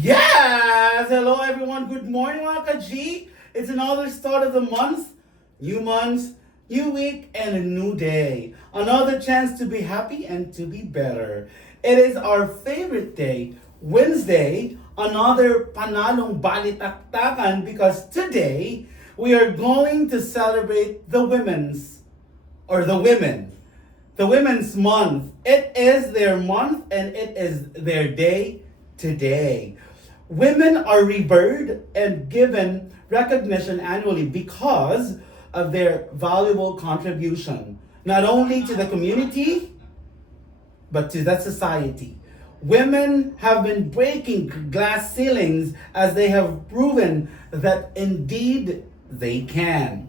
Yes! Hello everyone, good morning mga ka-G. It's another start of the month, new week, and a new day. Another chance to be happy and to be better. It is our favorite day, Wednesday, another panalong balitaktakan because today we are going to celebrate the Women's Month. It is their month and it is their day today. Women are revered and given recognition annually because of their valuable contribution, not only to the community, but to the society. Women have been breaking glass ceilings as they have proven that indeed they can.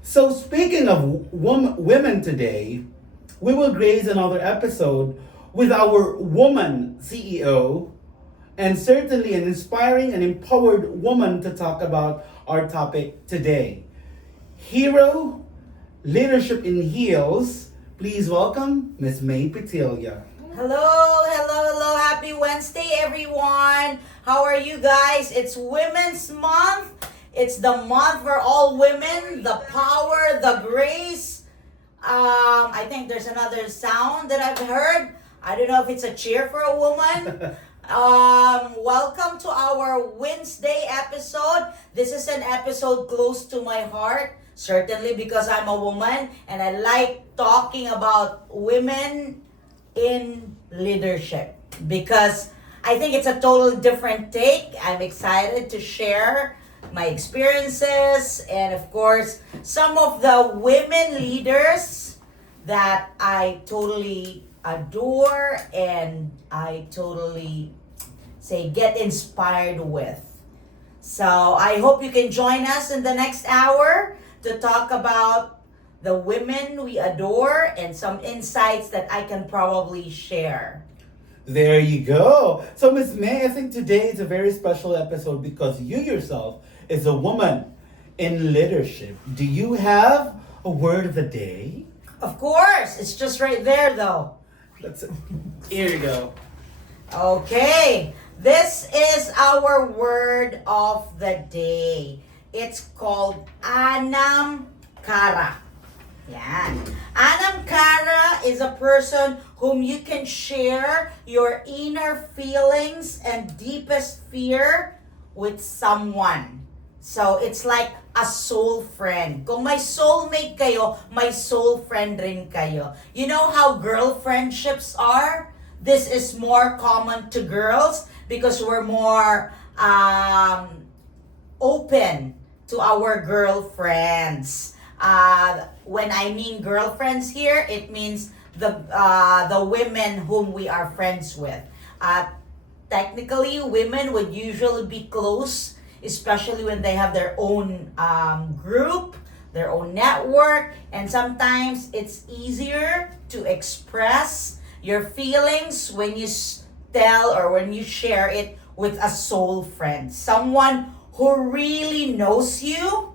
So speaking of women today, we will graze another episode with our woman CEO, and certainly an inspiring and empowered woman to talk about our topic today. Hero, leadership in heels. Please welcome Miss May Petilia. Hello. Happy Wednesday, everyone. How are you guys? It's Women's Month. It's the month for all women, the power, the grace. I think there's another sound that I've heard. I don't know if it's a cheer for a woman. Welcome to our WINSDay episode. This is an episode close to my heart, certainly because I'm a woman and I like talking about women in leadership because I think it's a total different take. I'm excited to share my experiences and of course some of the women leaders that I totally adore and I totally get inspired with. So I hope you can join us in the next hour to talk about the women we adore and some insights that I can probably share. There you go. So Miss May, I think today is a very special episode because you yourself is a woman in leadership. Do you have a word of the day? Of course, it's just right there though. Here you go. Okay, this is our word of the day. It's called Anam Cara. Yan. Anam Cara is a person whom you can share your inner feelings and deepest fear with someone. So it's like a soul friend. Kung may soulmate kayo, may soul friend rin kayo. You know how girl friendships are? This is more common to girls because we're more open to our girlfriends. When I mean girlfriends here, it means the women whom we are friends with. Technically, women would usually be close, especially when they have their own group, their own network, and sometimes it's easier to express your feelings when you tell or when you share it with a soul friend, someone who really knows you,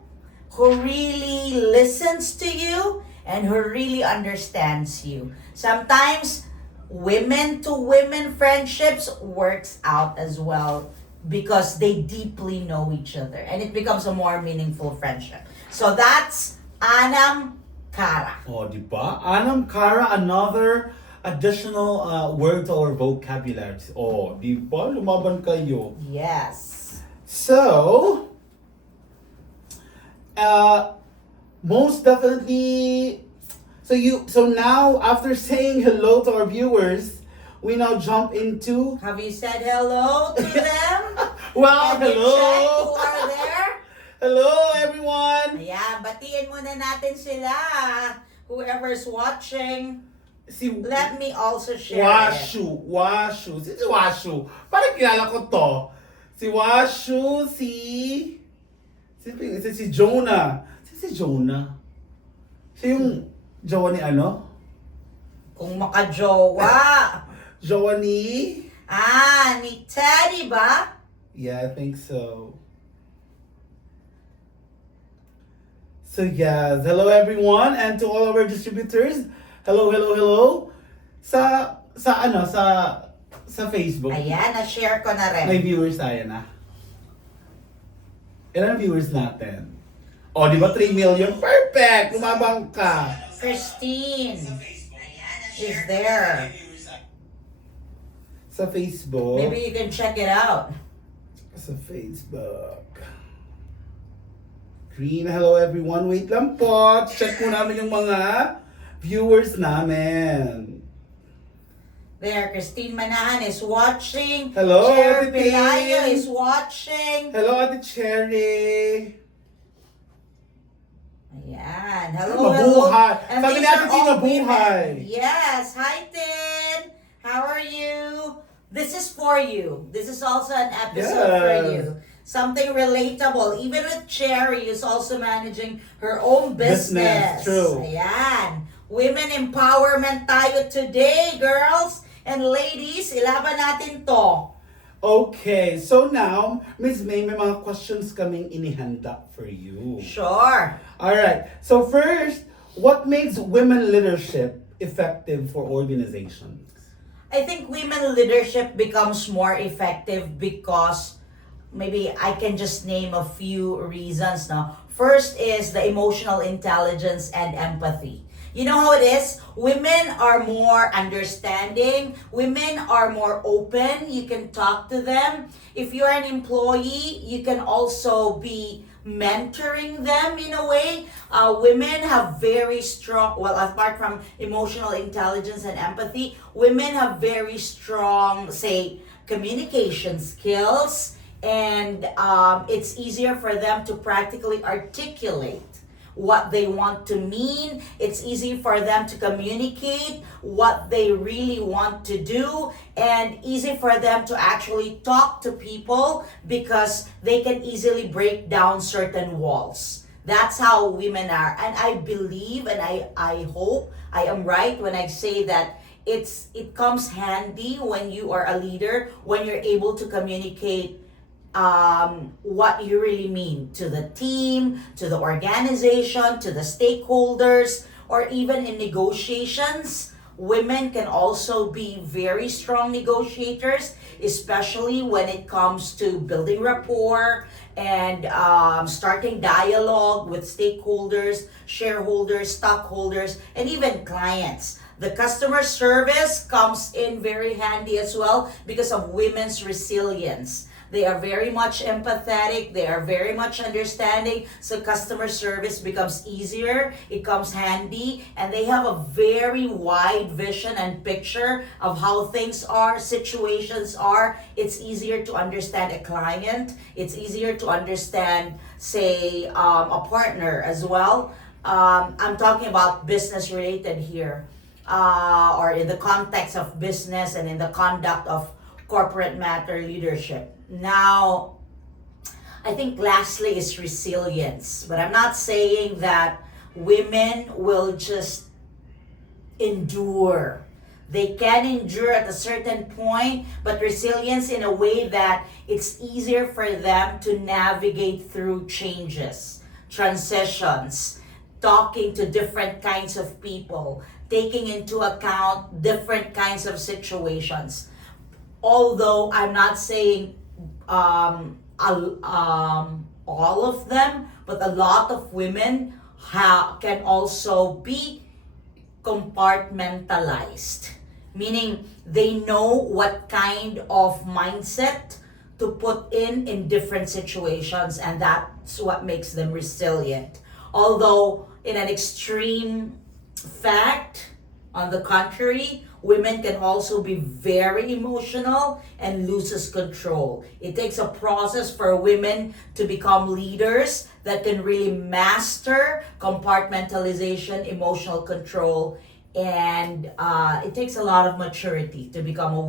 who really listens to you, and who really understands you. Sometimes women to women friendships works out as well because they deeply know each other and it becomes a more meaningful friendship. So that's Anam Cara. Oh, di ba? Anam Cara, another additional word to our vocabulary. Oh, di ba? Lumaban kayo. Yes. So, most definitely, so now after saying hello to our viewers, we now jump into. Have you said hello to them? Well, Have you hello. checked who are there? Hello, everyone. Ayan, batiin muna natin sila. Whoever's watching, let me also share Washu. Si Washu. Parang kilala ko to. Si Washu, si Jonah. Si Jonah. Siya yung jowa ni ano? Kung makajowa. Jowa ni? Ni Teddy ba? Yeah, I think so. So yes, hello everyone and to all our distributors. Hello. Sa Sa Facebook. Ayan, na-share ko na May rin. viewers tayo na. Ilan ang viewers natin? O, di ba 3 million? Perfect! Lumabang ka! Christine is there. Sa Facebook. Maybe you can check it out. Sa Facebook. Green, hello everyone. Wait lang po. Check po namin yung mga viewers namin. There, Christine Manahan is watching. Hello, Cher Ate Pelayo Tin. is watching. Hello, Ate Cherry. Ayan. Hello, Mabuhay. hello. And Sabi these ni Ate are Tin, all mabuhay. women. Yes. Hi, Tin. How are you? This is for you. This is also an episode for Yes. you. Something relatable. Even with Cherry, who's also managing her own business. True. Ayan. Women empowerment tayo today, girls and ladies. Ilaban natin to. Okay, so now, Ms. May, may mga questions kaming inihanda for you. Sure. Alright, so first, what makes women leadership effective for organizations? I think women leadership becomes more effective because maybe I can just name a few reasons now. First is the emotional intelligence and empathy. You know how it is? Women are more understanding. Women are more open. You can talk to them. If you're an employee, you can also be mentoring them in a way. Women have very strong, well, apart from emotional intelligence and empathy, women have very strong, say, communication skills, and it's easier for them to practically articulate what they want to mean. It's easy for them to communicate what they really want to do, and easy for them to actually talk to people because they can easily break down certain walls. That's how women are. And I believe and I hope I am right when I say that it comes handy when you are a leader, when you're able to communicate what you really mean to the team, to the organization, to the stakeholders, or even in negotiations. Women can also be very strong negotiators, especially when it comes to building rapport and starting dialogue with stakeholders, shareholders, stockholders, and even clients. The customer service comes in very handy as well because of women's resilience. They are very much empathetic. They are very much understanding. So customer service becomes easier. It comes handy. And they have a very wide vision and picture of how things are, situations are. It's easier to understand a client. It's easier to understand, say, a partner as well. I'm talking about business related here. Or in the context of business and in the conduct of corporate matter leadership. Now, I think lastly is resilience. But I'm not saying that women will just endure. They can endure at a certain point, but resilience in a way that it's easier for them to navigate through changes, transitions, talking to different kinds of people, taking into account different kinds of situations. Although I'm not saying all of them, but a lot of women can also be compartmentalized, meaning they know what kind of mindset to put in different situations, and that's what makes them resilient. Although in an extreme fact, on the contrary, women can also be very emotional and loses control. It takes a process for women to become leaders that can really master compartmentalization, emotional control, and it takes a lot of maturity to become a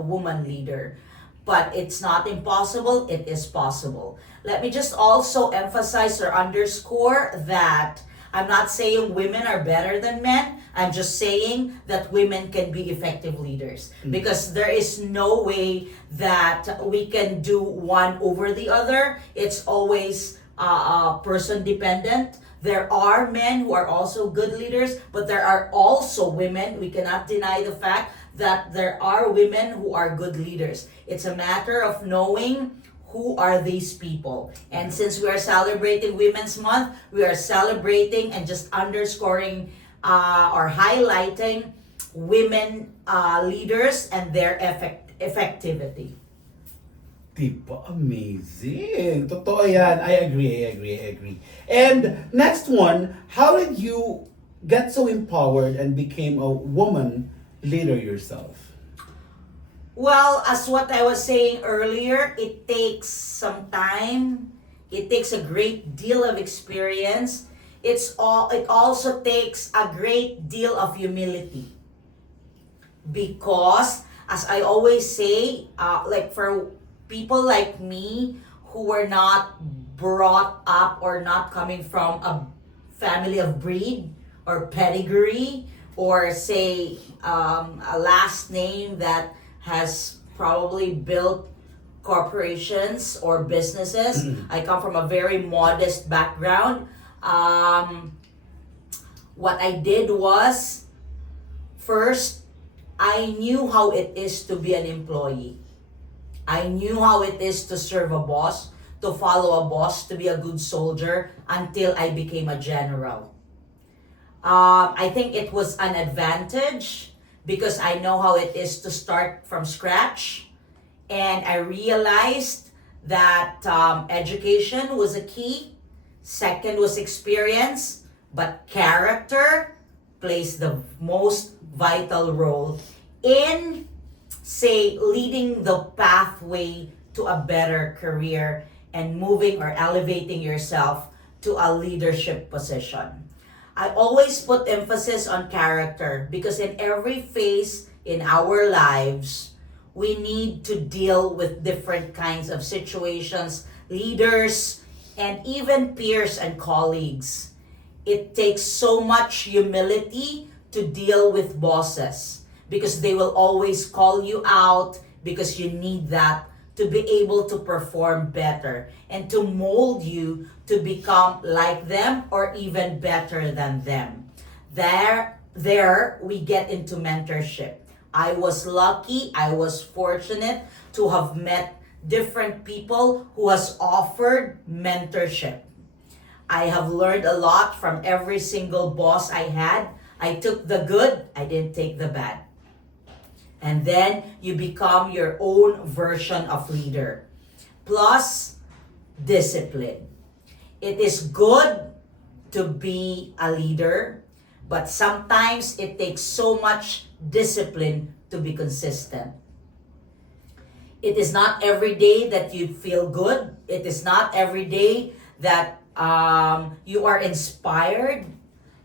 woman leader. But it's not impossible, it is possible. Let me just also emphasize or underscore that I'm not saying women are better than men. I'm just saying that women can be effective leaders. Because there is no way that we can do one over the other. It's always person dependent. There are men who are also good leaders, but there are also women, we cannot deny the fact, that there are women who are good leaders. It's a matter of knowing who are these people. And since we are celebrating Women's Month, we are celebrating and just underscoring or highlighting women leaders and their effectivity. Diba? Amazing. Totoo yan. I agree. And next one, how did you get so empowered and became a woman leader yourself? Well, as what I was saying earlier, it takes some time. It takes a great deal of experience. It also takes a great deal of humility. Because, as I always say, like for people like me who were not brought up or not coming from a family of breed or pedigree, or say a last name that has probably built corporations or businesses. I come from a very modest background. What I did was, first, I knew how it is to be an employee. I knew how it is to serve a boss, to follow a boss, to be a good soldier until I became a general. I think it was an advantage because I know how it is to start from scratch. And I realized that education was a key. Second was experience, but character plays the most vital role in, say, leading the pathway to a better career and moving or elevating yourself to a leadership position. I always put emphasis on character because in every phase in our lives, we need to deal with different kinds of situations, leaders, and even peers and colleagues. It takes so much humility to deal with bosses because they will always call you out because you need that to be able to perform better and to mold you to become like them or even better than them. There we get into mentorship. I was lucky, I was fortunate to have met different people who has offered mentorship. I have learned a lot from every single boss I had. I took the good, I didn't take the bad. And then you become your own version of leader. Plus, discipline. It is good to be a leader, but sometimes it takes so much discipline to be consistent. It is not every day that you feel good. It is not every day that you are inspired.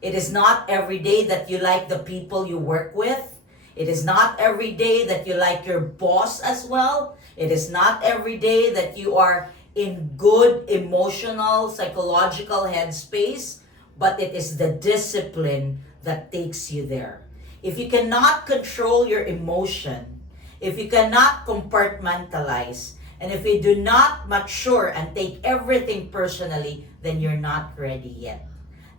It is not every day that you like the people you work with. It is not every day that you like your boss as well. It is not every day that you are in good emotional, psychological headspace, but it is the discipline that takes you there. If you cannot control your emotion, if you cannot compartmentalize, and if you do not mature and take everything personally, then you're not ready yet.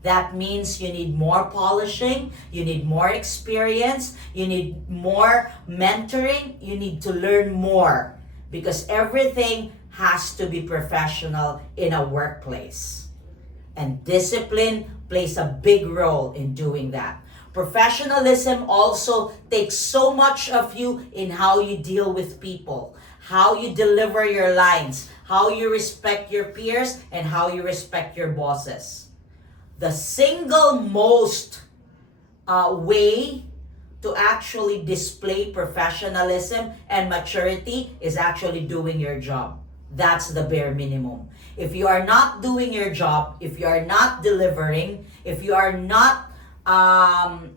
That means you need more polishing, you need more experience, you need more mentoring, you need to learn more because everything has to be professional in a workplace. And discipline plays a big role in doing that. Professionalism also takes so much of you in how you deal with people, how you deliver your lines, how you respect your peers, and how you respect your bosses. The single most way to actually display professionalism and maturity is actually doing your job. That's the bare minimum. If you are not doing your job, if you are not delivering, if you are not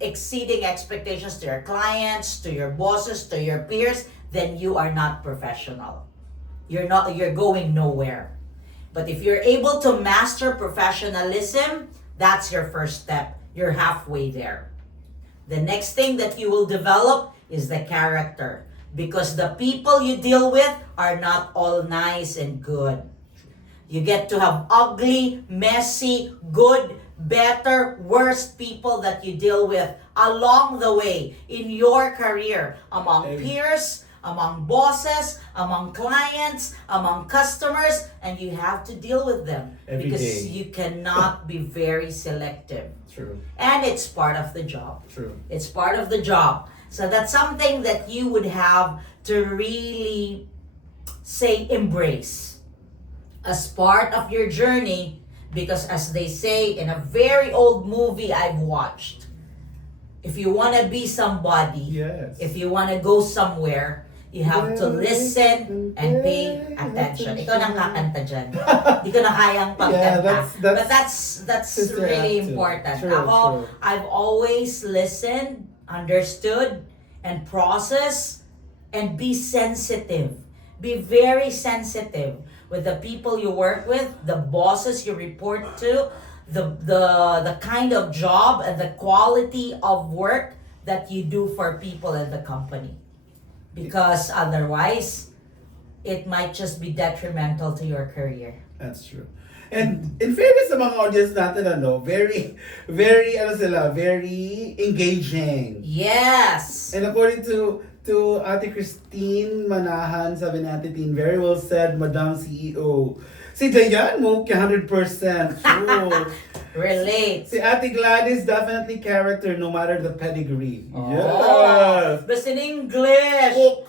exceeding expectations to your clients, to your bosses, to your peers, then you are not professional. You're going nowhere. But if you're able to master professionalism, that's your first step. You're halfway there. The next thing that you will develop is the character. Because the people you deal with are not all nice and good. You get to have ugly, messy, good better, worse people that you deal with along the way in your career, among peers, among bosses, among clients, among customers, and you have to deal with them Every because day. you cannot be very selective. True. And it's part of the job. True. It's part of the job. So that's something that you would have to really say embrace as part of your journey, because as they say in a very old movie I've watched, if you want to be somebody, Yes. if you want to go somewhere, you have to listen and pay attention. Ikaw nang kakanta dyan. Hindi ko na kayang pagkanta. But that's Sister really Act too. important. True, Ako, true. I've always listened, understood, and processed, and be sensitive. Be very sensitive with the people you work with, the bosses you report to, the kind of job and the quality of work that you do for people in the company. Because otherwise, it might just be detrimental to your career. That's true. And in fairness sa mga audience natin, very, very, very engaging. Yes! And according to Ate Christine Manahan, sabi ni Ate Tin, very well said, Madam CEO. Si Dayan mo, 100% true. Relate. Si Ate Gladys, definitely character no matter the pedigree. Oh, Yes! basta in English. Oh,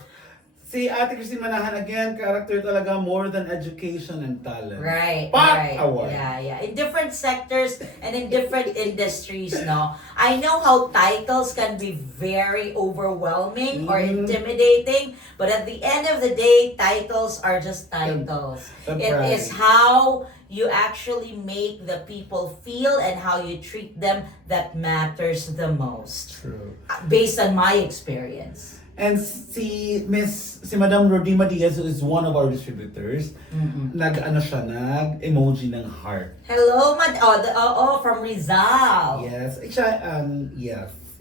si Ate Christine Manahan, again, character talaga more than education and talent. Right, Pak! right. Award. Yeah. In different sectors and in different industries, no? I know how titles can be very overwhelming or intimidating, but at the end of the day, titles are just titles. It is how you actually make the people feel and how you treat them that matters the most. True. Based on my experience. And si Madam Rodima Diaz, who is one of our distributors, nag-emoji ng heart. Hello, from Rizal. Yes. Isa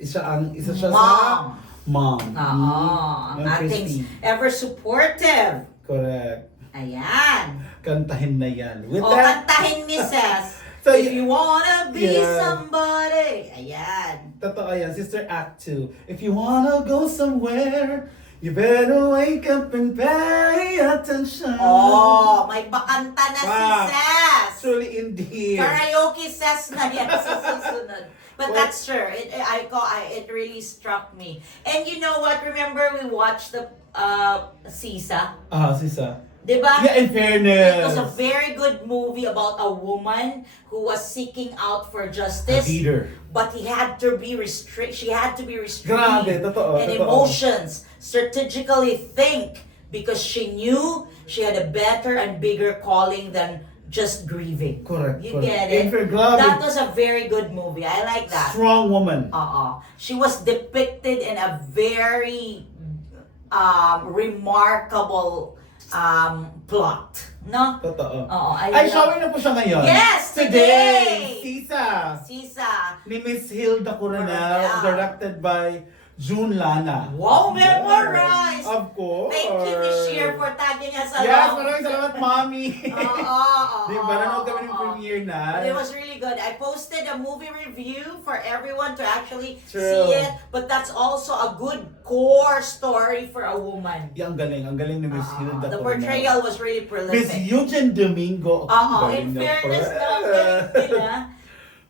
siya Mom. sa mom. Oo. Ating ever supportive. Correct. Ayan. Kantahin na yan. With O, that, kantahin, Mrs. So, If you wanna be yeah. somebody. Ayan. totoo yan. Sister Act 2. If you wanna go somewhere, you better wake up and pay attention. Oh, may bakanta na si Wow. Ses. Truly indeed. Karaoke Ses na yan sa susunod. But that's true. It really struck me. And you know what? Remember we watched the Sisa? Sisa. Diba? Yeah, in fairness. It was a very good movie about a woman who was seeking out for justice. A leader. But she had to be restrained Grabe, totoo, and totoo. emotions, strategically think, because she knew she had a better and bigger calling than just grieving. Correct. You get And it? for grabe, That was a very good movie. I like that. strong woman. She was depicted in a very remarkable plot. No? Totoo. Ay, showing na po siya ngayon. Yes, today! Sisa. Ni Miss Hilda Coronel, Coronel. directed by June Lana. Wow, memorized! Of course. Thank you, Miss Sheer, for tagging us along. Yes, maraming salamat, Mommy. Oo. Di ba, nanood kami ng premiere na? It was really good. I posted a movie review for everyone to actually True. see it. But that's also a good core story for a woman. Ang galing ni Miss Hilda The Coronel. portrayal was really Miss prolific. Eugene Domingo. Ang In galing niya, fairness, pre. no, ang galing nila.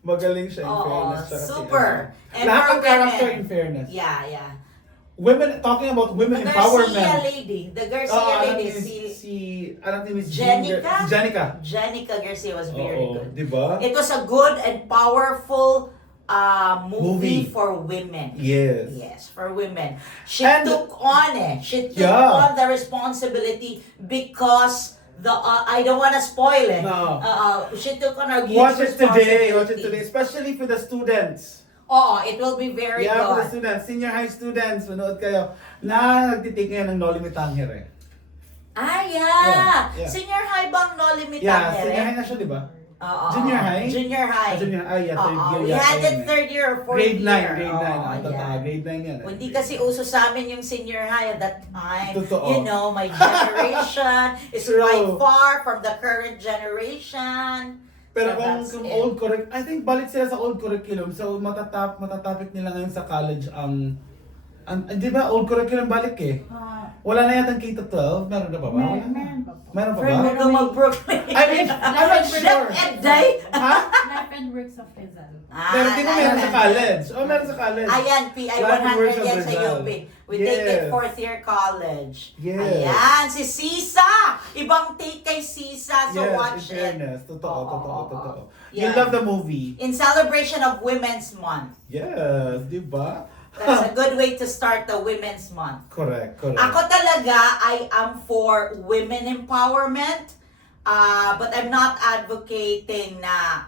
Magaling siya in Oo, fairness. Tsaka si super. ano. And Lahat for ng character women. in fairness. Yeah. Women, talking about women The empowerment. Garcia lady. The Garcia lady. Alam ni Miss Jenica? Jenica. Jenica Garcia was very Oo, good. di ba? It was a good and powerful movie Movie. for women. Yes. Yes, for women. She And- took on it. She took Yeah. on the responsibility because I don't want to spoil it. No. She took on a huge Watch it today. responsibility. Watch it today. Especially for the students. It will be very Yeah, for the good. students. Senior high students. Manood kayo. Na nagtitake ngayon ng No Limit Tangere. Yeah. Yeah. Senior high bang no limit Yeah, senior high na siya, di ba? Junior high? Junior high. Junior high, yeah, third year. We yata had yun it eh. third year or fourth Grade 9, year. grade 9. Yeah. Grade 9 yan. Hindi kasi uso sa amin yung senior high at that time. Totoo. You know, my generation is True. quite far from the current generation. Pero So that's kung it. old curriculum, I think balik sila sa old curriculum. So matatapik nila ngayon sa college di ba old curriculum balik eh? Wala na yata K-12, meron na pa ba? Wala na. Meron pa po. Meron pa Friend, ba? huwag kang mag-proclaim. I mean, I'm not sure. Chef Day. Ha? Life and Works of Rizal. Pero di ko meron sa college. Oh, meron sa college. Ayan, PI Life and Works 100 of yan sa Rizal. UP. We take it Yes. 4th year college. Yes. Ayan, si Sisa! Ibang take kay Sisa, so Yes, watch in it. fairness. Totoo, totoo. Yeah. You love the movie. In celebration of Women's Month. Yes, di ba? That's a good way to start the Women's Month. Correct. Ako talaga, I am for women empowerment. But I'm not advocating na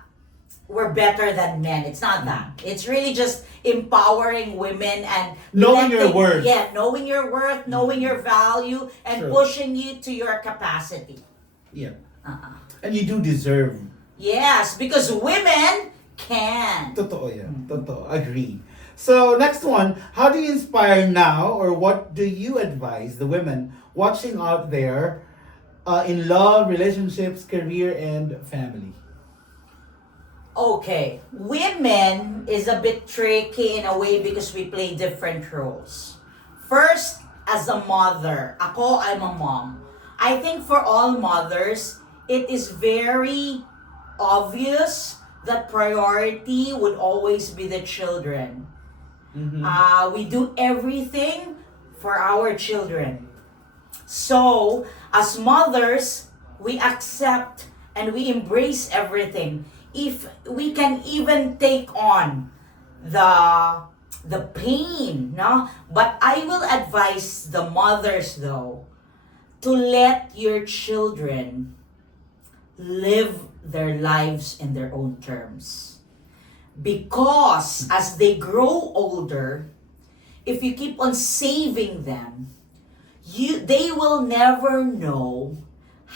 we're better than men. It's not that. It's really just empowering women and Knowing your worth. Yeah, knowing your worth, knowing your value, and True. pushing you to your capacity. Yeah. Uh-uh. And you do deserve. Yes, because women can. Totoo yan. Totoo. Agree. So, next one. How do you inspire now, or what do you advise the women watching out there in love, relationships, career, and family? Okay, women is a bit tricky in a way because we play different roles. First, as a mother, I'm a mom. I think for all mothers, it is very obvious that priority would always be the children. We do everything for our children. So, as mothers, we accept and we embrace everything. If we can even take on the pain, no? But I will advise the mothers though to let your children live their lives in their own terms. Because as they grow older, if you keep on saving them, they will never know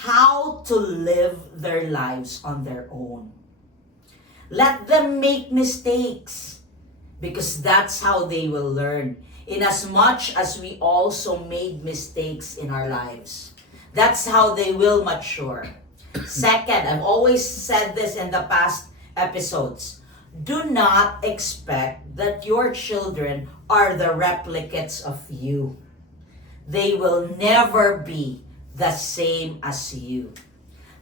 how to live their lives on their own. Let them make mistakes because that's how they will learn. In as much as we also made mistakes in our lives, that's how they will mature. Second, I've always said this in the past episodes. Do not expect that your children are the replicates of you. They will never be the same as you.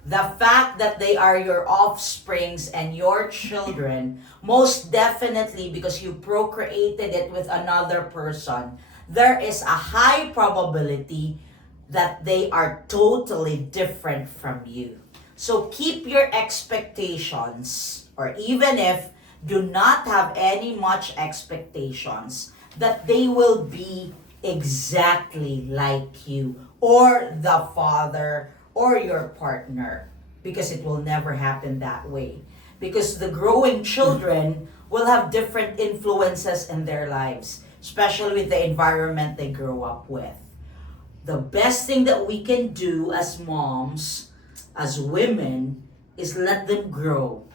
The fact that they are your offsprings and your children, most definitely because you procreated it with another person, there is a high probability that they are totally different from you. So keep your expectations, or even if do not have any much expectations, that they will be exactly like you, or the father, or your partner, because it will never happen that way. Because the growing children will have different influences in their lives, especially with the environment they grow up with. The best thing that we can do as moms, as women, is let them grow.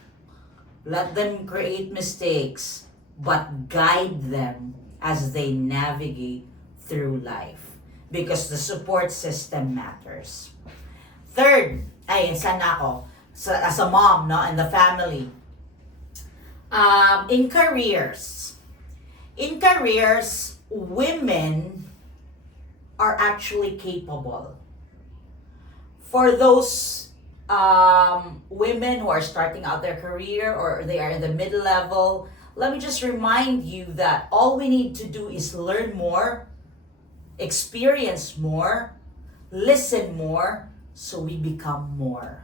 Let them create mistakes, but guide them as they navigate through life. Because the support system matters. Third, saan ako? As a mom, no, in the family. In careers, women are actually capable. For those women who are starting out their career or they are in the middle level, let me just remind you that all we need to do is learn more, experience more, listen more, so we become more.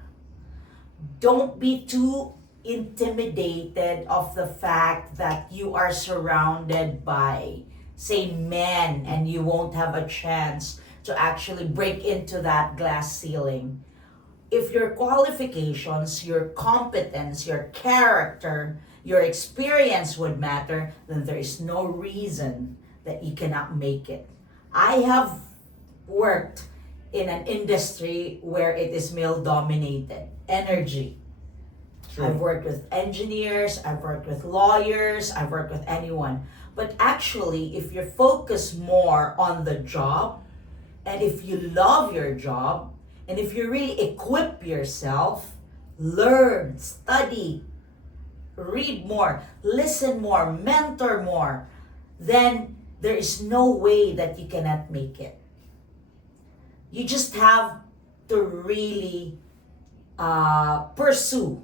Don't be too intimidated of the fact that you are surrounded by, say, men, and you won't have a chance to actually break into that glass ceiling. If your qualifications, your competence, your character, your experience would matter, then there is no reason that you cannot make it. I have worked in an industry where it is male-dominated. Energy. True. I've worked with engineers, I've worked with lawyers, I've worked with anyone. But actually, if you're focused more on the job, and if you love your job, and if you really equip yourself, learn, study, read more, listen more, mentor more, then there is no way that you cannot make it. You just have to really pursue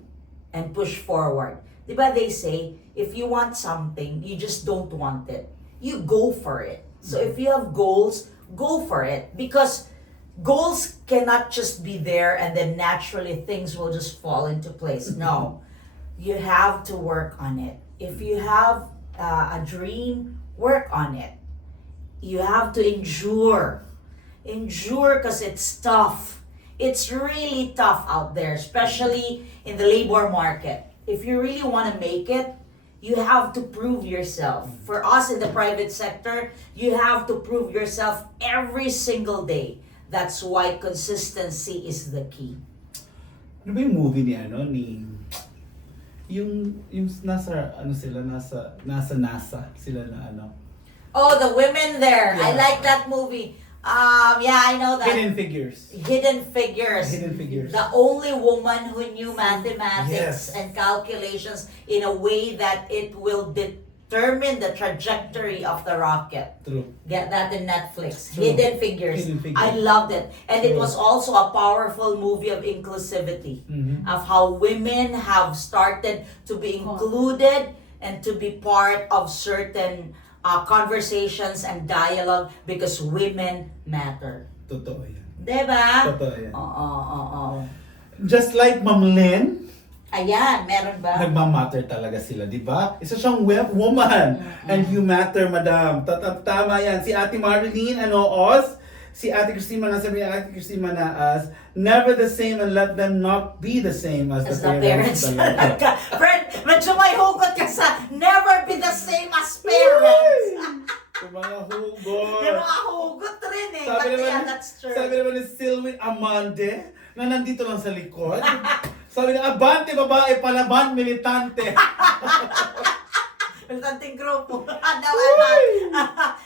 and push forward. Diba they say, if you want something, you just don't want it. You go for it. So if you have goals, go for it. Because goals cannot just be there and then naturally things will just fall into place. No. You have to work on it. If you have a dream, work on it. You have to endure. Endure because it's tough. It's really tough out there, especially in the labor market. If you really want to make it, you have to prove yourself. For us in the private sector, you have to prove yourself every single day. That's why consistency is the key. Ano ba yung movie ni yung nasa NASA sila na Oh, the women there. I Yeah. like that movie. Yeah, I know that. Hidden Figures. Hidden Figures. Hidden Figures. The only woman who knew mathematics Yes. and calculations in a way that it will determine the trajectory of the rocket. True. Get that in Netflix. True. Hidden Figures. Hidden Figures. I loved it. And it True. was also a powerful movie of inclusivity. Mhm. Of how women have started to be included and to be part of certain conversations and dialogue because women matter. Totoo yan. Diba? Totoo yan. Oo. Just like Ma'am Lynn, Ayan, meron ba? nagmamatter talaga sila, di ba? Isa siyang woman. And you matter, madam. Tama yan. Si Ate Marilyn, si Ate Christine Manaas, Ate Christine Manaas, never the same and let them not be the same as the parents. talaga. Friend, medyo may hugot ka sa never be the same as parents. Yung mga hugot. May mga hugot rin eh. Sabi But naman, yeah, that's true. sabi naman ni Sylwin Amande, na nandito lang sa likod. Sabi na, abante babae, palaban militante. Militanting grupo. No,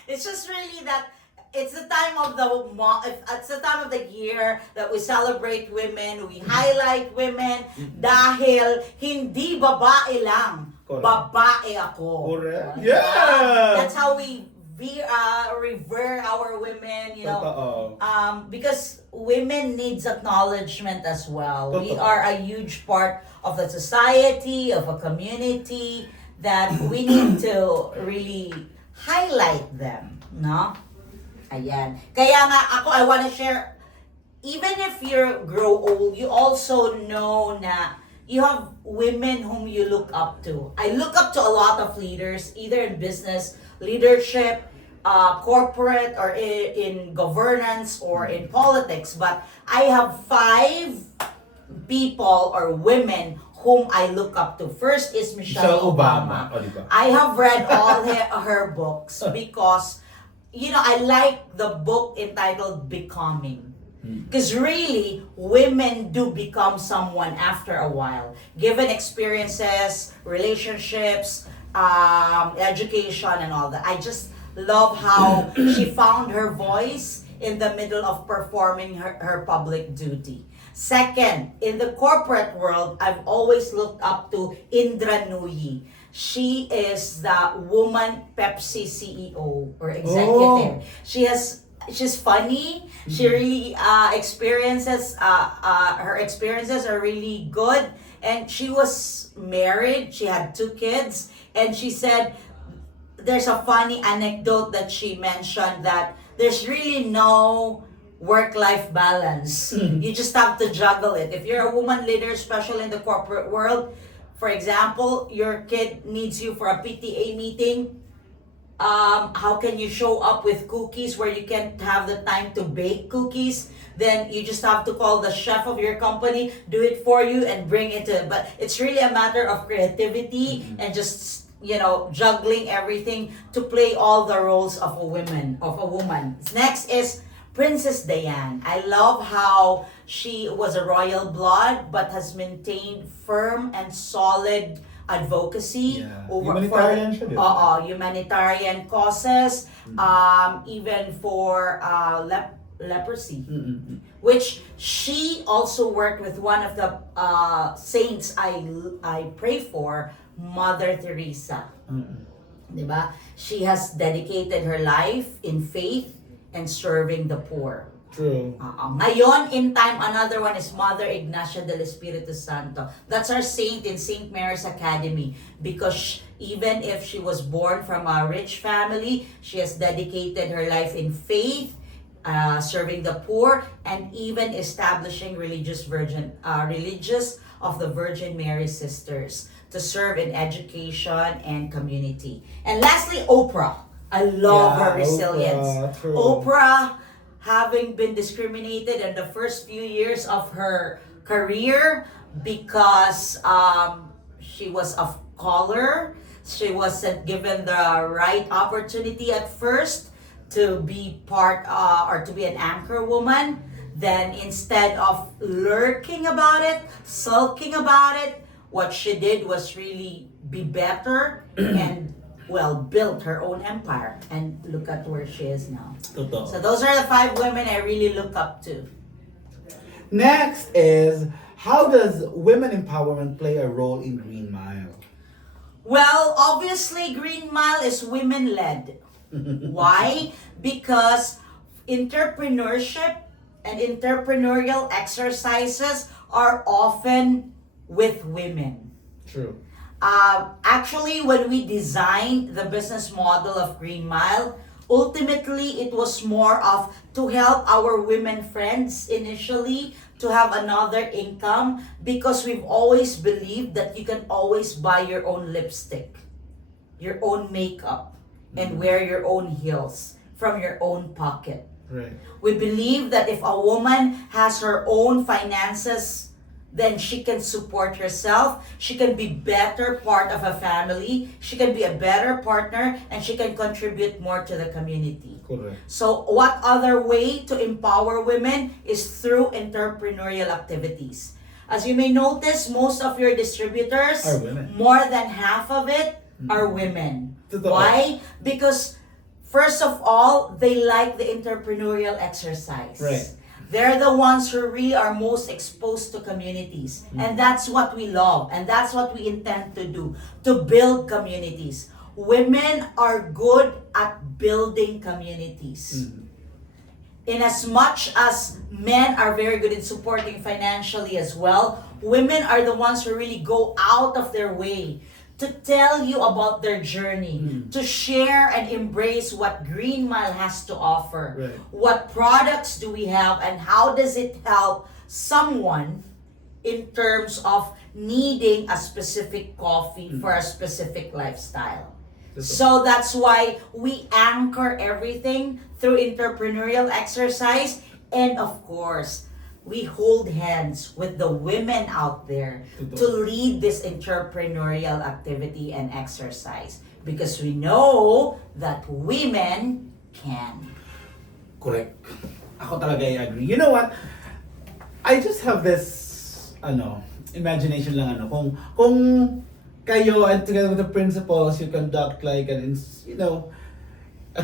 it's just really that it's the time of the year that we celebrate women, we highlight women dahil hindi babae lang, Correct. babae ako. Correct. Diba? Yeah. That's how we revere our women, Totoo. because women needs acknowledgement as well. We Totoo. are a huge part of the society, of a community that we need to really highlight them, no? Ayan. Kaya nga ako, I want to share, even if you grow old, you also know na you have women whom you look up to. I look up to a lot of leaders, either in business, leadership, corporate, or in governance, or in politics. But I have 5 people or women whom I look up to. First is Michelle Obama. O, diba? I have read all her books because, I like the book entitled Becoming. Because really, women do become someone after a while. Given experiences, relationships, education, and all that. I just love how she found her voice in the middle of performing her public duty. Second, in the corporate world, I've always looked up to Indra Nooyi. She is the woman Pepsi CEO or executive. She's funny. She really experiences her experiences are really good. And she was married. She had 2 kids, and she said there's a funny anecdote that she mentioned that there's really no work-life balance. You just have to juggle it. If you're a woman leader, especially in the corporate world, for example, your kid needs you for a PTA meeting. How can you show up with cookies where you can't have the time to bake cookies? Then you just have to call the chef of your company, do it for you, and bring it to. But it's really a matter of creativity and just juggling everything to play all the roles of a woman. Next is Princess Diane. I love how she was a royal blood but has maintained firm and solid advocacy Humanitarian siya, di ba? humanitarian causes, even for leprosy, Mm-mm. which she also worked with one of the saints I pray for, Mother Teresa. Mm-mm. Diba? She has dedicated her life in faith and serving the poor. True. Ngayon, in time, another one is Mother Ignacia del Espiritu Santo. That's our saint in St. Mary's Academy, because even if she was born from a rich family, she has dedicated her life in faith, serving the poor, and even establishing religious of the Virgin Mary Sisters to serve in education and community. And lastly, Oprah. I love her resilience. Oprah, true. Oprah, having been discriminated in the first few years of her career because she was of color, she wasn't given the right opportunity at first to be part or to be an anchor woman. Then instead of lurking about it, sulking about it, what she did was really be better and built her own empire, and look at where she is now. Totoo. So those are the 5 women I really look up to. Next is, how does women empowerment play a role in GreenMile? Well, obviously GreenMile is women-led. Why? Because entrepreneurship and entrepreneurial exercises are often with women. True. Actually, when we designed the business model of GreenMile, ultimately it was more of to help our women friends initially to have another income, because we've always believed that you can always buy your own lipstick, your own makeup, and wear your own heels from your own pocket. Right. We believe that if a woman has her own finances, then she can support herself, she can be better part of a family, she can be a better partner, and she can contribute more to the community. Correct. So what other way to empower women is through entrepreneurial activities. As you may notice, most of your distributors, Are women. more than half of it are women. Totoo. Why? Because first of all, they like the entrepreneurial exercise. Right. They're the ones who really are most exposed to communities. And that's what we love. And that's what we intend to do, to build communities. Women are good at building communities. In as much as men are very good in supporting financially as well, women are the ones who really go out of their way to tell you about their journey, to share and embrace what GreenMile has to offer. Right. What products do we have, and how does it help someone in terms of needing a specific coffee for a specific lifestyle. So that's why we anchor everything through entrepreneurial exercise, and of course, we hold hands with the women out there to lead this entrepreneurial activity and exercise, because we know that women can. Correct. Ako talaga I agree. You know what? I just have this imagination lang kung kayo and together with the principals you conduct like a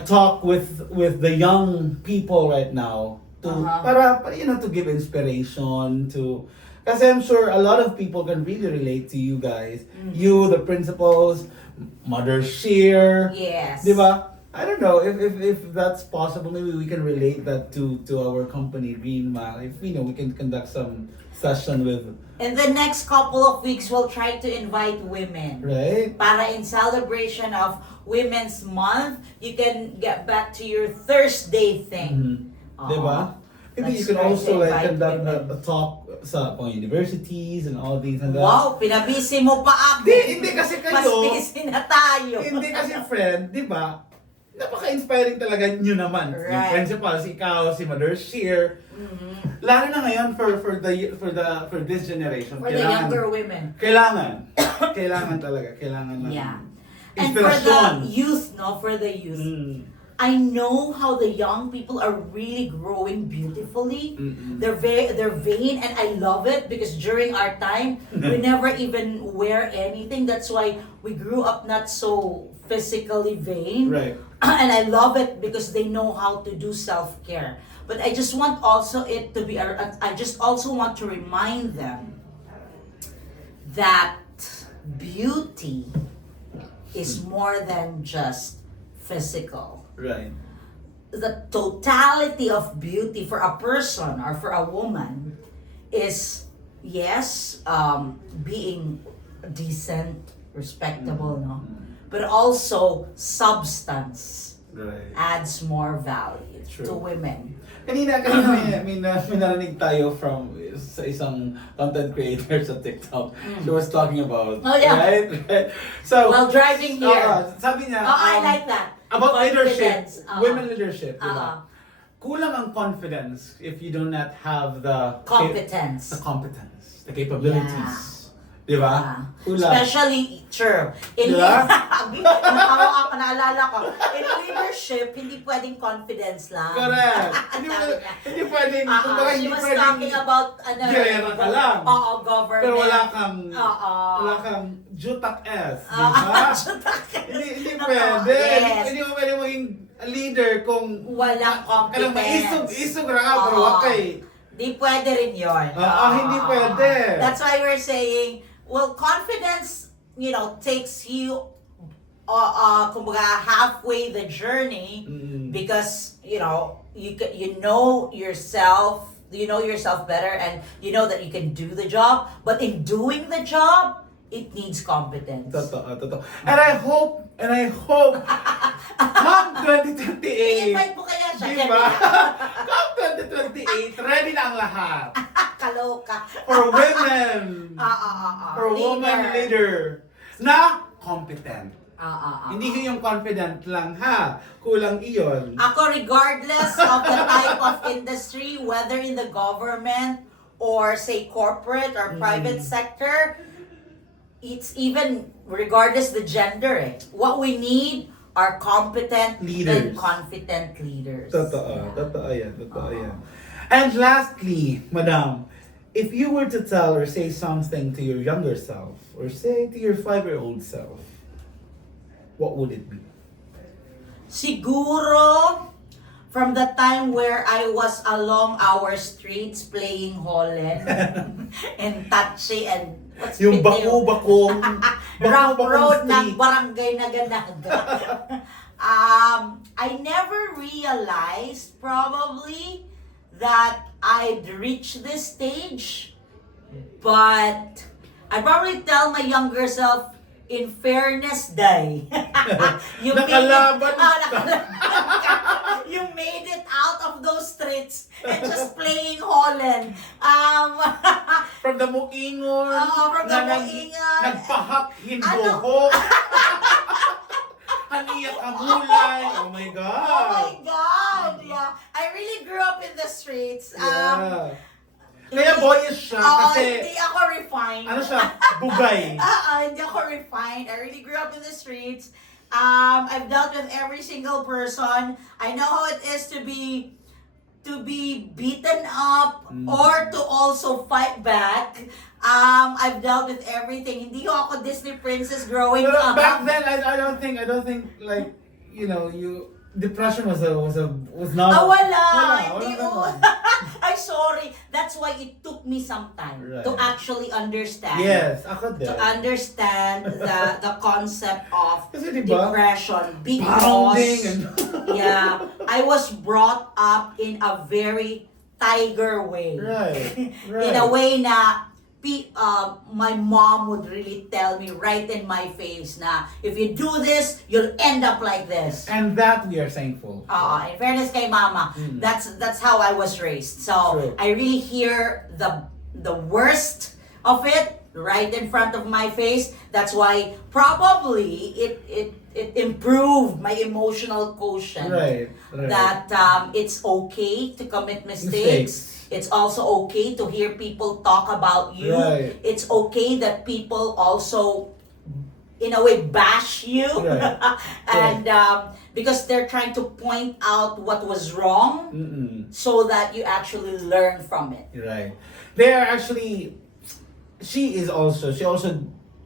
talk with the young people right now to para to give inspiration to, kasi I'm sure a lot of people can really relate to you guys. You, the principals, Mother Sheer. Yes. Diba? I don't know if that's possible. Maybe we can relate that to our company GreenMile. If we can conduct some session with. In the next couple of weeks, we'll try to invite women. Right. Para in celebration of Women's Month, you can get back to your Thursday thing. Diba? Maybe you Let's can try also to like invite conduct women. a talk sa universities and all these and that. Wow, pinabisi mo pa ako. Hindi kasi kayo. Mas busy na tayo. Hindi kasi friend, di ba? Napaka-inspiring talaga nyo naman. Yung Right. principals, ikaw, si Mother Sheer. Lalo na ngayon for this generation. For the younger women. Kailangan. Kailangan talaga. Kailangan lang. Yeah. And for the youth, for the youth. I know how the young people are really growing beautifully. They're vain, and I love it because during our time we never even wear anything. That's why we grew up not so physically vain. Right. And I love it because they know how to do self-care. But I just want also it to be, I just also want to remind them that beauty is more than just physical. Right. The totality of beauty for a person or for a woman is, yes, being decent, respectable, no? But also substance Right. adds more value True. to women. Kanina may narinig tayo from sa isang content creator sa TikTok. She was talking about, Oh, yeah. right? So, While driving here. sabi niya, Oh, I like that. about leadership, Confidence. women leadership, di ba? Uh-huh. Kulang ang confidence if you do not have the Competence. the competence, the capabilities. Di ba? Kulang. Especially, sure. In Diba? natawa ako, naalala ko. In leadership, hindi pwedeng confidence lang. Correct. Hindi pwedeng, kumbaga She hindi was pwedeng talking about, girera ka lang. Oo, government. Pero wala kang jutak S, di ba? Hindi pwede. Yes. Hindi mo pwede maging leader kung Walang alam mo, competence. isog ra ka, pero wakay. Di pwede rin yun. Hindi pwede. That's why we're saying, well, confidence, takes you, kumbaga, halfway the journey, because, you know yourself, better, and you know that you can do the job, but in doing the job, it needs competence. Totoo. And I hope, come 2028, I-invite mo kaya siya. di ba? Come 2028, ready na ang lahat. Kaloka. For women. For woman leader. Na competent. Hindi yun yung confident lang, ha? Kulang iyon. Ako, regardless of the type of industry, whether in the government or say corporate or private sector, it's even regardless the gender. What we need are competent Leaders. and confident leaders. Totoo yan. And lastly, madam, if you were to tell or say something to your younger self, or say to your 5-year-old self, what would it be? Siguro, from the time where I was along our streets playing Holland and Tachi and what's Yung Piteo? bako-bakong Rough road ng street. barangay na ganaga. I never realized probably that I'd reach this stage, but I probably tell my younger self, in fairness, day. You Nakalaban you made it out of those streets and just playing Holland. From the Muingon. From the na Muingon. Nagpahak hinduhok. Haniyak amulay. Oh my God. Oh my God! Yeah, I really grew up in the streets. Yeah. Kaya boyish siya kasi Hindi ako refined. ano siya, bugay. Hindi ako refined. I really grew up in the streets. I've dealt with every single person. I know how it is to be beaten up or to also fight back. I've dealt with everything. Hindi ako Disney princess growing But up. back then, I don't think like, depression was not. Wala. Hindi ganun. I'm sorry. That's why it took me some time Right. to actually understand. Yes, ako din. To understand the concept of Kasi diba, depression pounding because and I was brought up in a very tiger way. right. In a way na my mom would really tell me right in my face na if you do this, you'll end up like this. And that we are thankful. In fairness kay mama, that's how I was raised. So True. I really hear the worst of it right in front of my face. That's why probably it improved my emotional quotient. Right. That it's okay to commit mistakes. It's also okay to hear people talk about you. Right. It's okay that people also, in a way, bash you. Right. And because they're trying to point out what was wrong so that you actually learn from it. Right. They are actually. She also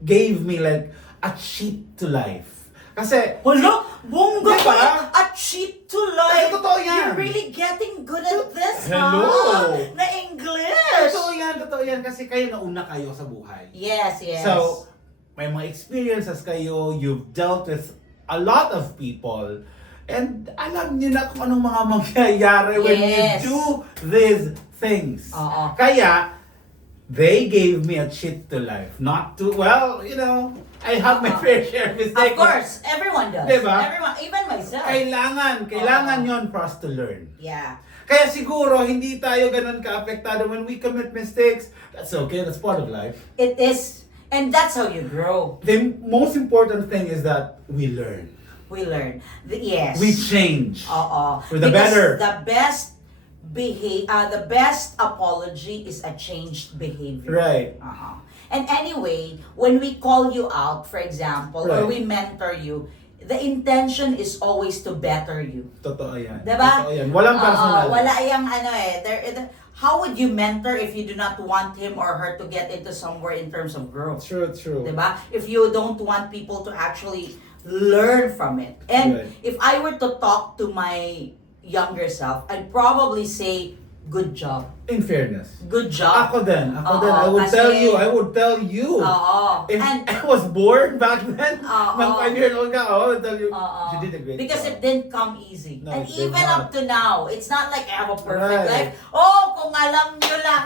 gave me like a cheat to life. Kasi, Hala, bongga Diba? pa a cheat to Kasi life. totoo yan. You're really getting good at this, Hello. ha? Na English. totoo yan. Kasi kayo nauna kayo sa buhay. Yes, yes. So, may mga experiences kayo, you've dealt with a lot of people, and alam niyo na kung anong mga mangyayari when you Yes. do these things. Oo. Kaya, they gave me a cheat to life. Not to, well, you know, I have my fair share of Of mistakes. course, everyone does. Diba? Everyone, even myself. Kailangan yon for us to learn. Yeah. Kaya siguro, hindi tayo ganun ka-apektado when we commit mistakes. That's okay, that's part of life. It is, and that's how you grow. The most important thing is that we learn. We learn. Yes. We change. Oo. For the Because better. the best apology is a changed behavior. Right. And anyway, when we call you out, for example, or Right. we mentor you, the intention is always to better you. Totoo yan. Diba? Totoo yan. Walang personal. Wala yung how would you mentor if you do not want him or her to get into somewhere in terms of growth? True. Diba? If you don't want people to actually learn from it. And Right. if I were to talk to my younger self, I'd probably say, good job. In fairness. Good job. Ako din. Oo, I would kasi- I would tell you. Oo. If And I was born back then, Oo. ng 5-year-old ka, I would tell you, Oo. you did a great Because job. it didn't come easy. No, And it did even not. up to now, it's not like I have a perfect Right. life. Oh, kung alam nyo lang.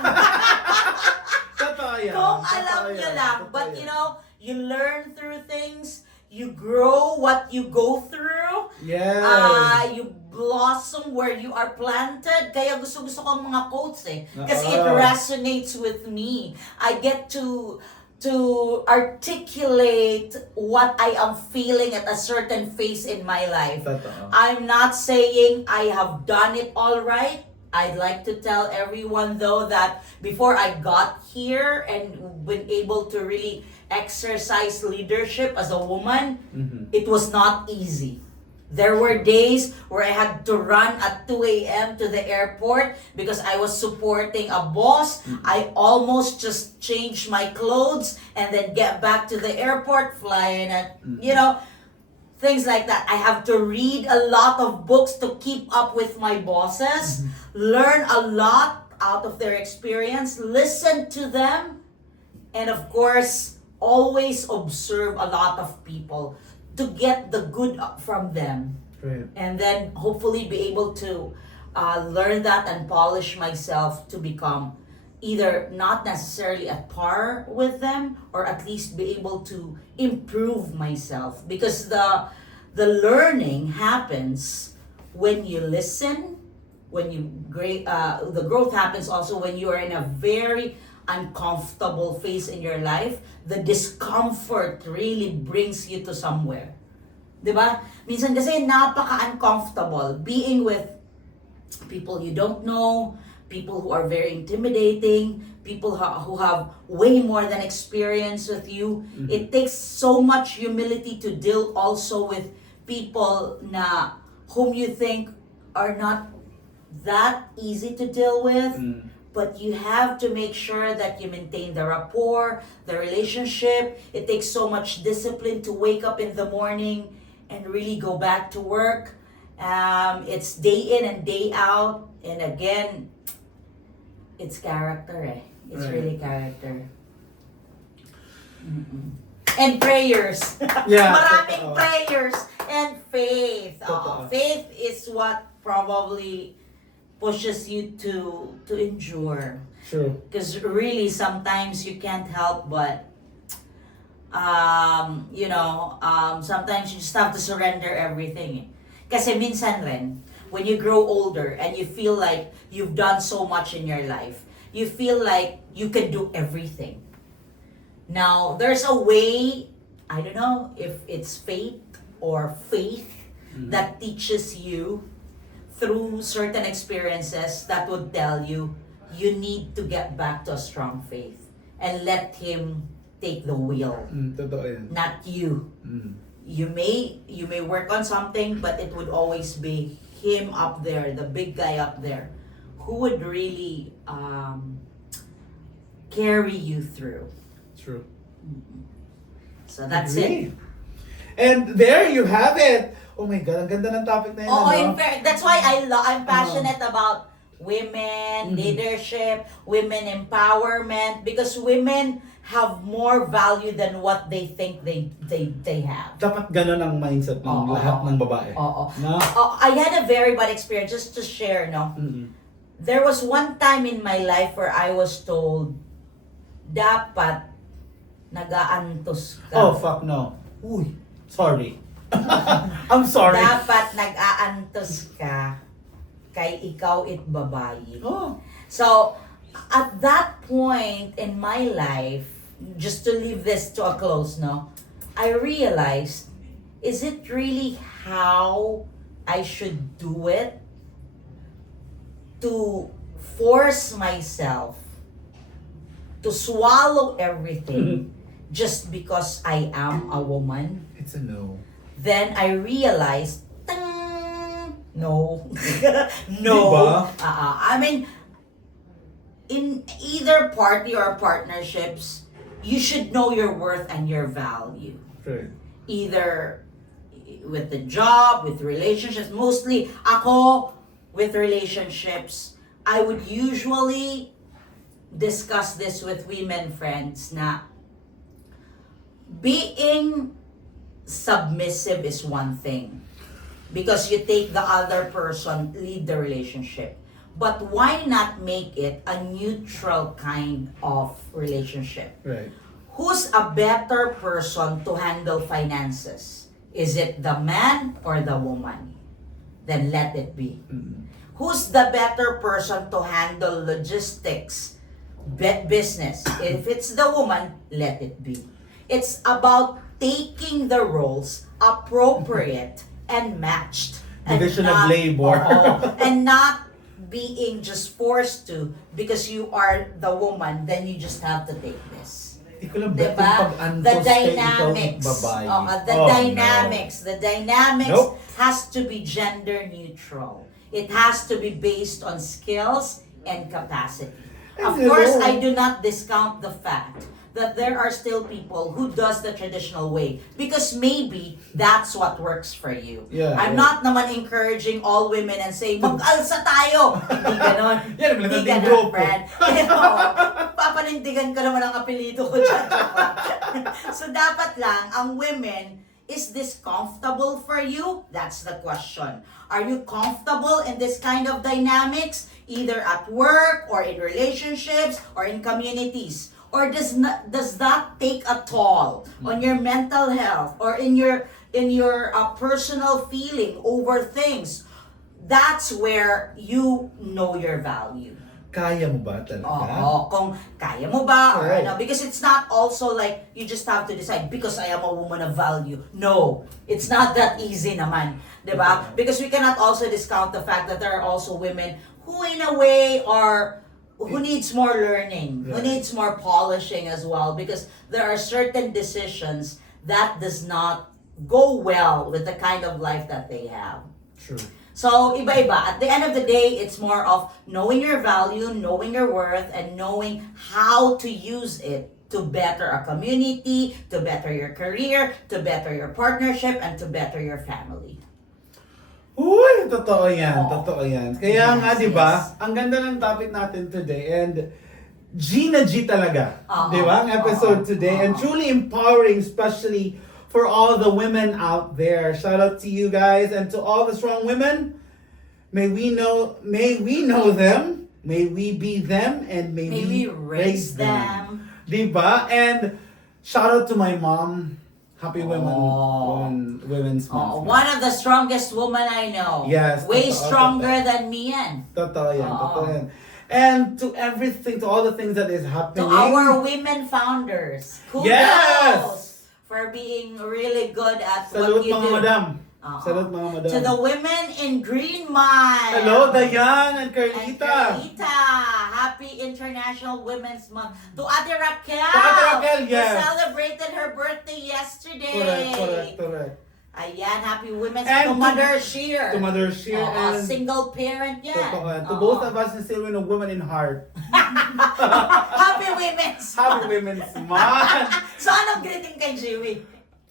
Totoo yan. Kung Totoo alam yan. nyo lang. Totoo But yan. you know, you learn through things. You grow what you go through. Yes. You blossom where you are planted. Kaya gusto ko ang mga quotes eh. Kasi it Oo. resonates with me. I get to articulate what I am feeling at a certain phase in my life. Totoo. I'm not saying I have done it all right. I'd like to tell everyone though that before I got here and been able to really exercise leadership as a woman, it was not easy. There were days where I had to run at 2 a.m. to the airport because I was supporting a boss. I almost just changed my clothes and then get back to the airport, flying at, things like that. I have to read a lot of books to keep up with my bosses, learn a lot out of their experience, listen to them, and of course, always observe a lot of people to get the good from them. Right. And then hopefully be able to learn that and polish myself to become either not necessarily at par with them or at least be able to improve myself, because the learning happens when you listen, when you the growth happens also when you are in a very uncomfortable phase in your life. The discomfort really brings you to somewhere. Diba? Minsan kasi napaka-uncomfortable being with people you don't know, people who are very intimidating, people who have way more than experience with you. It takes so much humility to deal also with people na whom you think are not that easy to deal with. But you have to make sure that you maintain the rapport, the relationship. It takes so much discipline to wake up in the morning and really go back to work. It's day in and day out. And again, it's character eh. It's Right. really character. And prayers. Yeah, Maraming totoo. prayers and faith. Totoo. Faith is what probably pushes you to endure. True. Because really, sometimes you can't help but, sometimes you just have to surrender everything. Kasi minsan rin, when you grow older and you feel like you've done so much in your life, you feel like you can do everything. Now, there's a way, I don't know if it's fate or faith that teaches you through certain experiences that would tell you need to get back to a strong faith and let him take the wheel, Totoo yan. not you. You may work on something, but it would always be him up there, the big guy up there, who would really carry you through. True. So that's Agree. it. And there you have it. Oh my God, ang ganda ng topic na yun. Oo, ano? that's why I'm passionate about women, leadership, women empowerment, because women have more value than what they think they have. Dapat ganun ang mindset ng lahat ng babae. Oo. No? I had a very bad experience, just to share, no? There was one time in my life where I was told, dapat nag-aantos ka. Oh, fuck no. Uy, sorry. I'm sorry. Dapat nag-aantos ka kay ikaw it babayi. Oh. So, at that point in my life, just to leave this to a close, no, I realized, is it really how I should do it? To force myself to swallow everything just because I am a woman? It's a no. Then I realized, no. No. Diba? I mean, in either party or partnerships, you should know your worth and your value. Right. Either with the job, with relationships. Mostly, ako, with relationships, I would usually discuss this with women friends na being submissive is one thing because you take the other person lead the relationship, but why not make it a neutral kind of relationship? Right. Who's a better person to handle finances? Is it the man or the woman? Then let it be. Who's the better person to handle logistics, business? If it's the woman, let it be. It's about taking the roles appropriate and matched. Division and of labor. And not being just forced to, because you are the woman, then you just have to take this. Di ko lang Diba? pag-antos The kay ikaw dynamics. babae. The dynamics Nope. has to be gender neutral. It has to be based on skills and capacity. Of Hello. course, I do not discount the fact that there are still people who does the traditional way because maybe that's what works for you. Yeah, I'm yeah. not naman encouraging all women and saying, mag-alsa tayo! Hindi ganon. Yan, Hindi natin ganon, grupo. friend. Pero, papanindigan ko naman ang apelido ko dyan. So, dapat lang, ang women, is this comfortable for you? That's the question. Are you comfortable in this kind of dynamics, either at work or in relationships or in communities? Or does that take a toll on your mental health or in your personal feeling over things? That's where you know your value. Kaya mo ba talaga? Oo, kung kaya mo ba or Correct. ano, because it's not also like you just have to decide because I am a woman of value. No, it's not that easy naman, 'di ba? Because we cannot also discount the fact that there are also women who in a way are who needs more learning, who Right. needs more polishing as well, because there are certain decisions that does not go well with the kind of life that they have. True. So, iba-iba. At the end of the day, it's more of knowing your value, knowing your worth, and knowing how to use it to better a community, to better your career, to better your partnership, and to better your family. Uy, totoo yan. Oo. Totoo yan. Kaya Yes, nga, di ba, yes. ang ganda ng topic natin today and G na G talaga. Oo. Di ba? Ang episode Oo. today and Oo. truly empowering, especially for all the women out there. Shout out to you guys and to all the strong women. May we know them, may we be them, and may we raise them. Di ba? And shout out to my mom. Happy Women's Month. One of the strongest women I know. Yes, Way totoo, stronger totoo. than me yan. Totoo yan, Oo. totoo yan. And to everything, to all the things that is To happening. our women founders. Kudos Yes! for being really good at Salute what you mga do. madam. Oo. Salute mga madam. To the women in GreenMile. Hello, Dayan and And Carlita. Carlita. Happy International Women's Month. To Ate Raquel. To Ate Raquel, yes. Who celebrated her birthday yesterday. Correct. Ayan, happy Women's And to to- Mother Shear. To Mother Shear Oo, and single parent yan. totoo. To Oo. both of us is still a woman in heart. Happy Women's Happy Women's Month. So, anong greeting kay Jiwi?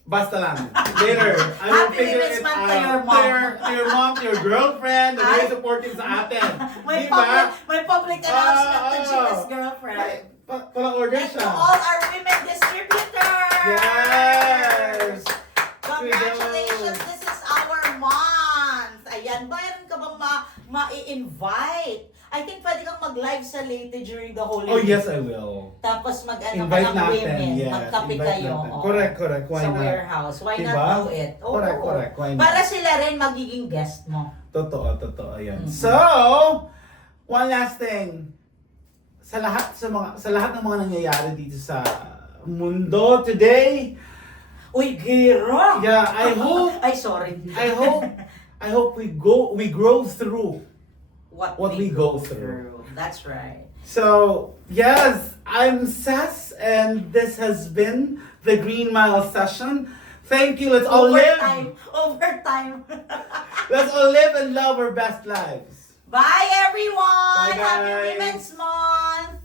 Basta lang. Later. I will Happy figure Women's it Month out. to your mom. To your mom, to your girlfriend, na very Ay. supportive sa atin. May public announcement to Oo. Gina's girlfriend. Ay, Palang order And to siya. all our women distributors! Yes! Congratulations! This is our month! Ayan, mayroon ka bang ma-invite? I think pwede kang mag-live sa Leyte during the holiday. Oh, yes, I will. Tapos mag-ano ka Invite ng natin. women. Yes. Magkape invite kayo. natin. Oo. Correct. Why Sa not? warehouse. Why Diba? not do it? Oo. Correct. Why not? Para sila rin magiging guest mo. Totoo yan. Mhm. So, one last thing. Sa lahat ng mga nangyayari dito sa mundo today, Uy, Gira! yeah, I hope Ay, sorry. I hope we grow through what we go through. That's right. So, yes, I'm Sess, and this has been the GreenMile SESsion. Thank you. Let's all Overtime. Let's all live and love our best lives. Bye, everyone. Bye, Happy guys. Women's Month.